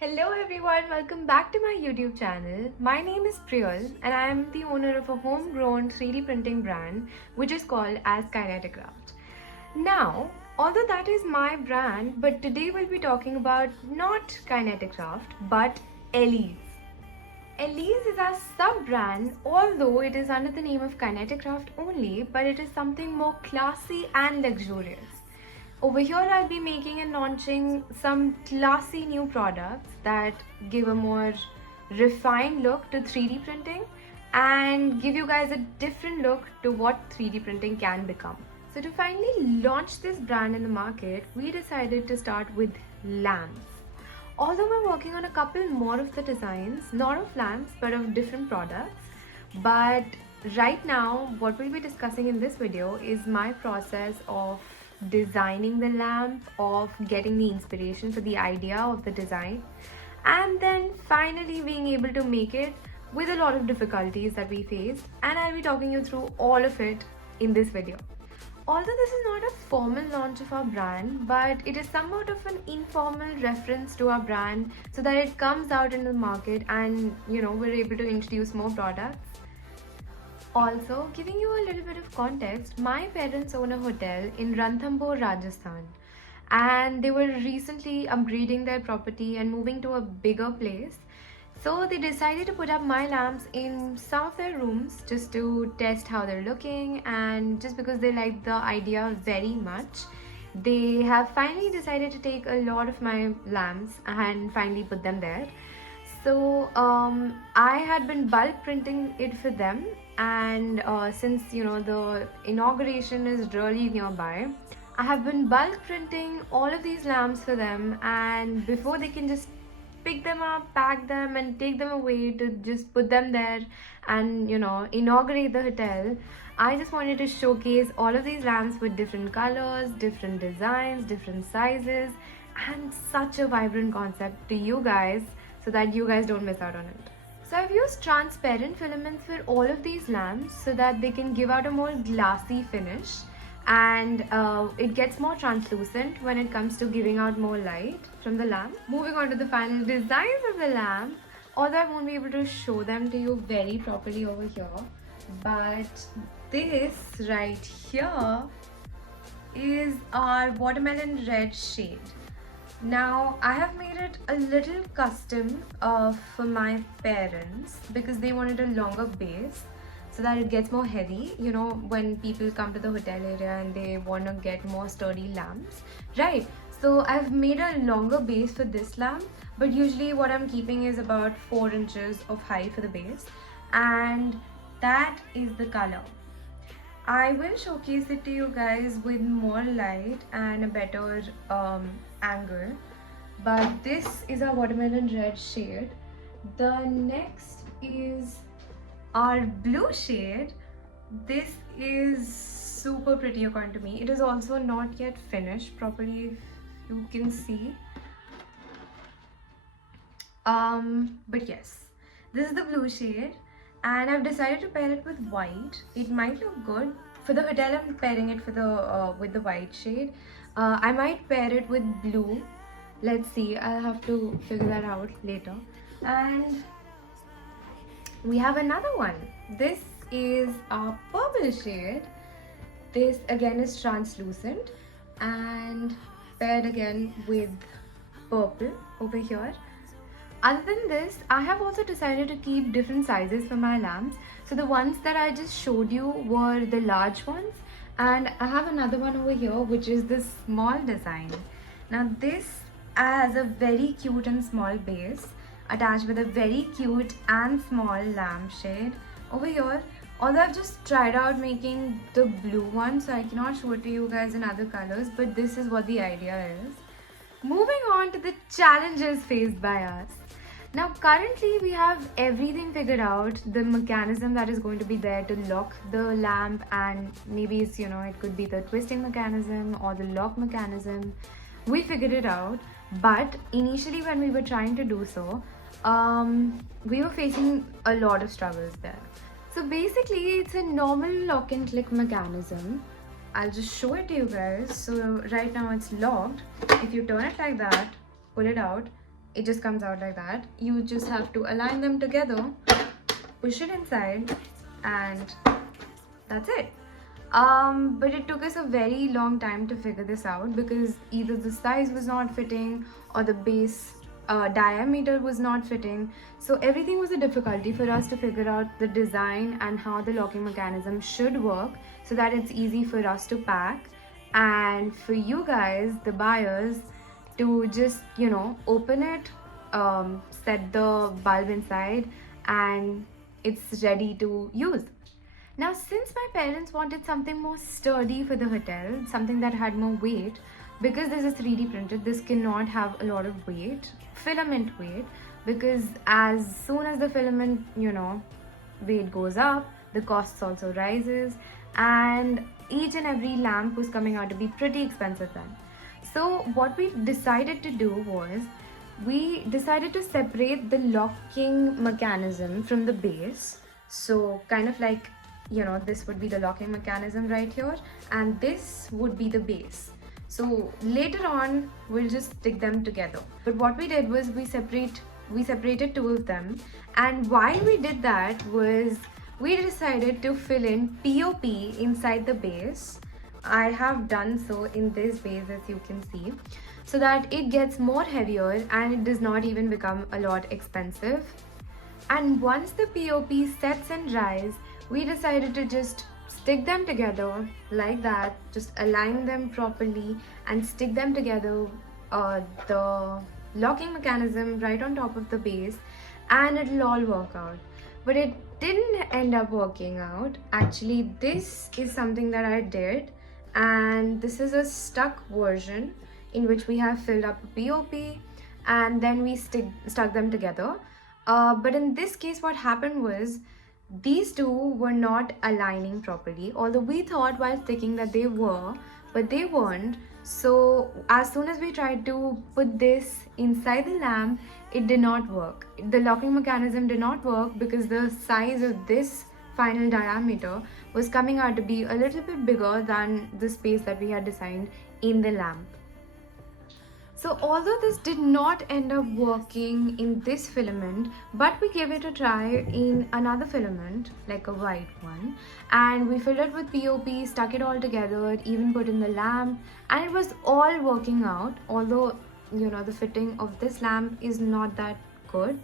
Hello everyone, welcome back to my YouTube channel. My name is Priyal and I am the owner of a homegrown 3D printing brand which is called as KyneteCraft. Now, although that is my brand, but today we'll be talking about not KyneteCraft but ELYZ. ELYZ is our sub-brand, although it is under the name of KyneteCraft only, but it is something more classy and luxurious. Over here I'll be making and launching some classy new products that give a more refined look to 3D printing and give you guys a different look to what 3D printing can become. So to finally launch this brand in the market, we decided to start with lamps. Although we're working on a couple more of the designs, not of lamps but of different products, but right now what we'll be discussing in this video is my process of designing the lamp, of getting the inspiration for the idea of the design, and then finally being able to make it with a lot of difficulties that we faced, and I'll be talking you through all of it in this video. Although this is not a formal launch of our brand, but it is somewhat of an informal reference to our brand so that it comes out in the market and we're able to introduce more products. Also, giving you a little bit of context, my parents own a hotel in Ranthambore, Rajasthan, and they were recently upgrading their property and moving to a bigger place. So they decided to put up my lamps in some of their rooms just to test how they're looking, and just because they like the idea very much, they have finally decided to take a lot of my lamps and finally put them there. So I had been bulk printing it for them, and since the inauguration is really nearby, I have been bulk printing all of these lamps for them, and before they can just pick them up, pack them and take them away to just put them there and inaugurate the hotel, I just wanted to showcase all of these lamps with different colors, different designs, different sizes, and such a vibrant concept to you guys so that you guys don't miss out on it. So I've used transparent filaments for all of these lamps so that they can give out a more glassy finish, and it gets more translucent when it comes to giving out more light from the lamp. Moving on to the final designs of the lamp, although I won't be able to show them to you very properly over here, but this right here is our watermelon red shade. Now, I have made it a little custom for my parents because they wanted a longer base so that it gets more heavy, when people come to the hotel area and they want to get more sturdy lamps, right? So I've made a longer base for this lamp, but usually what I'm keeping is about 4 inches of height for the base, and that is the color. I will showcase it to you guys with more light and a better angle, but this is our watermelon red shade. The next is our blue shade. This is super pretty according to me. It is also not yet finished properly, if you can see. But yes, this is the blue shade, and I've decided to pair it with white. It might look good. For the hotel, I'm pairing it with the white shade. I might pair it with blue. Let's see, I'll have to figure that out later. And we have another one. This is our purple shade. This again is translucent and paired again with purple over here. Other than this, I have also decided to keep different sizes for my lamps. So the ones that I just showed you were the large ones, and I have another one over here which is this small design. Now this has a very cute and small base attached with a very cute and small lampshade over here. Although I've just tried out making the blue one, so I cannot show it to you guys in other colors, but this is what the idea is. Moving on to the challenges faced by us. Now currently we have everything figured out, the mechanism that is going to be there to lock the lamp, and maybe it's, it could be the twisting mechanism or the lock mechanism. We figured it out, but initially when we were trying to do so, we were facing a lot of struggles there. So basically it's a normal lock and click mechanism. I'll just show it to you guys. So right now it's locked. If you turn it like that, pull it out, it just comes out like that. You just have to align them together, push it inside, and that's it. But it took us a very long time to figure this out because either the size was not fitting or the base diameter was not fitting. So everything was a difficulty for us to figure out the design and how the locking mechanism should work so that it's easy for us to pack and for you guys, the buyers, to just, you know, open it, set the bulb inside, and it's ready to use. Now, since my parents wanted something more sturdy for the hotel, something that had more weight, because this is 3D printed, this cannot have a lot of weight, filament weight, because as soon as the filament, you know, weight goes up, the costs also rises, and each and every lamp was coming out to be pretty expensive then. So what we decided to do was, we decided to separate the locking mechanism from the base. So kind of like, you know, this would be the locking mechanism right here, and this would be the base. So later on, we'll just stick them together. But what we did was we separated two of them, and why we did that was we decided to fill in POP inside the base. I have done so in this base, as you can see, so that it gets more heavier and it does not even become a lot expensive. And once the POP sets and dries, we decided to just stick them together like that, just align them properly and stick them together, the locking mechanism right on top of the base, and it'll all work out. But it didn't end up working out. Actually, this is something that I did, and this is a stuck version in which we have filled up a POP and then we stuck them together. But in this case, what happened was these two were not aligning properly, although we thought while sticking that they were, but they weren't. So as soon as we tried to put this inside the lamp, it did not work. The locking mechanism did not work because the size of this final diameter was coming out to be a little bit bigger than the space that we had designed in the lamp. So although this did not end up working in this filament, but we gave it a try in another filament, like a white one, and we filled it with POP, stuck it all together, even put in the lamp, and it was all working out, although, you know, the fitting of this lamp is not that good.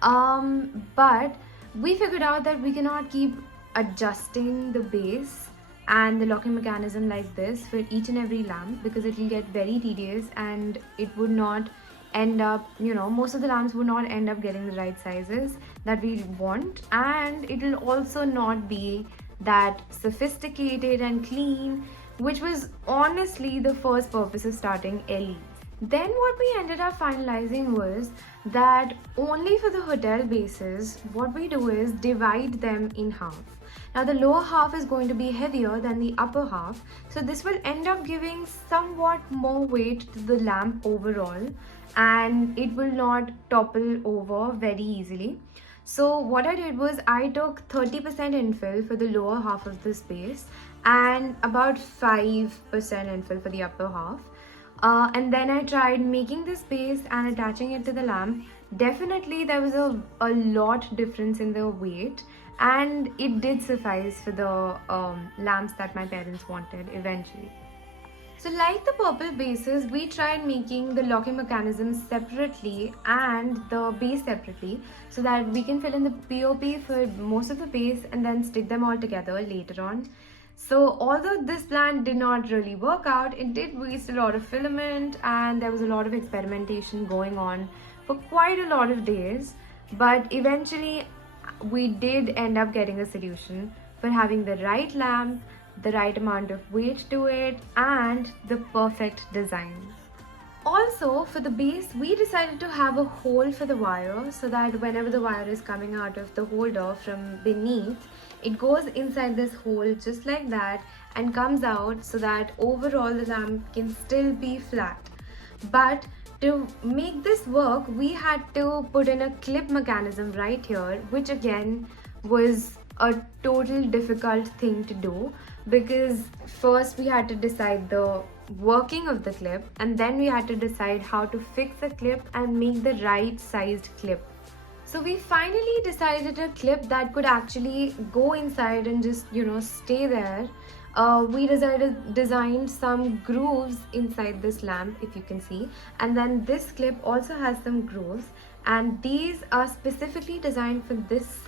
But we figured out that we cannot keep adjusting the base and the locking mechanism like this for each and every lamp, because it will get very tedious and it would not end up, you know, most of the lamps would not end up getting the right sizes that we want, and it will also not be that sophisticated and clean, which was honestly the first purpose of starting ELYZ. Then what we ended up finalizing was that only for the hotel bases, what we do is divide them in half. Now the lower half is going to be heavier than the upper half, so this will end up giving somewhat more weight to the lamp overall, and it will not topple over very easily. So what I did was I took 30% infill for the lower half of this base and about 5% infill for the upper half. And then I tried making this base and attaching it to the lamp. Definitely there was a lot difference in the weight, and it did suffice for the lamps that my parents wanted eventually. So like the purple bases, we tried making the locking mechanism separately and the base separately so that we can fill in the POP for most of the base and then stick them all together later on. So although this plan did not really work out, it did waste a lot of filament and there was a lot of experimentation going on for quite a lot of days. But eventually we did end up getting a solution for having the right lamp, the right amount of weight to it, and the perfect design. Also, for the base, we decided to have a hole for the wire so that whenever the wire is coming out of the holder from beneath, it goes inside this hole just like that and comes out so that overall the lamp can still be flat. But to make this work, we had to put in a clip mechanism right here, which again was a total difficult thing to do. because first we had to decide the working of the clip, and then we had to decide how to fix the clip and make the right sized clip. So we finally decided a clip that could actually go inside and just, stay there. We designed some grooves inside this lamp, if you can see, and then this clip also has some grooves, and these are specifically designed for this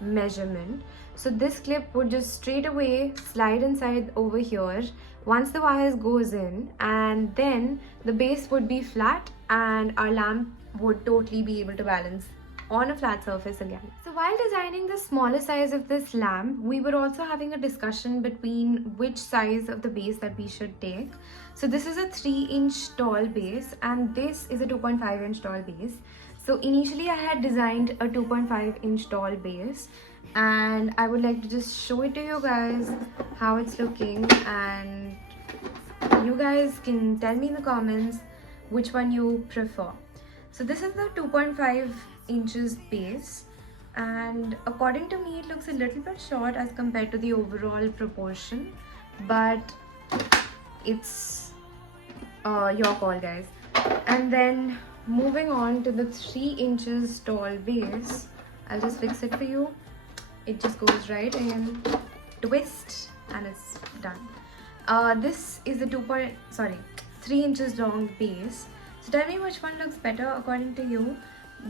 measurement. So this clip would just straight away slide inside over here once the wires goes in, and then the base would be flat and our lamp would totally be able to balance on a flat surface again. So while designing the smaller size of this lamp, we were also having a discussion between which size of the base that we should take. So this is a 3-inch tall base and this is a 2.5-inch tall base. So initially I had designed a 2.5-inch tall base, and I would like to just show it to you guys how it's looking, and you guys can tell me in the comments which one you prefer. So this is the 2.5 inches base, and according to me it looks a little bit short as compared to the overall proportion, but it's your call, guys. And then moving on to the 3 inches tall base, I'll just fix it for you. It just goes right in, twist, and it's done. This is the 3 inches long base. So tell me which one looks better according to you.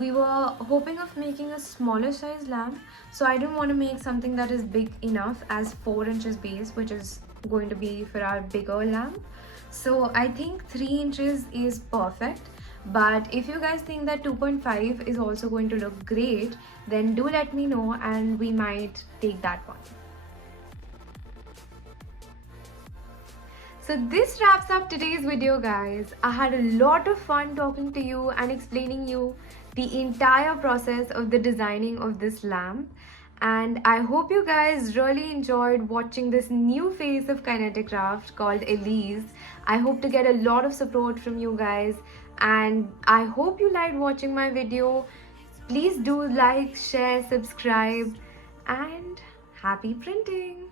We were hoping of making a smaller size lamp, so I didn't want to make something that is big enough as 4 inches base, which is going to be for our bigger lamp. So I think 3 inches is perfect. But if you guys think that 2.5 is also going to look great, then do let me know and we might take that one. So this wraps up today's video, guys. I had a lot of fun talking to you and explaining you the entire process of the designing of this lamp. And I hope you guys really enjoyed watching this new phase of KyneteCraft called ELYZ. I hope to get a lot of support from you guys, and I hope you liked watching my video. Please do like, share, subscribe, and happy printing!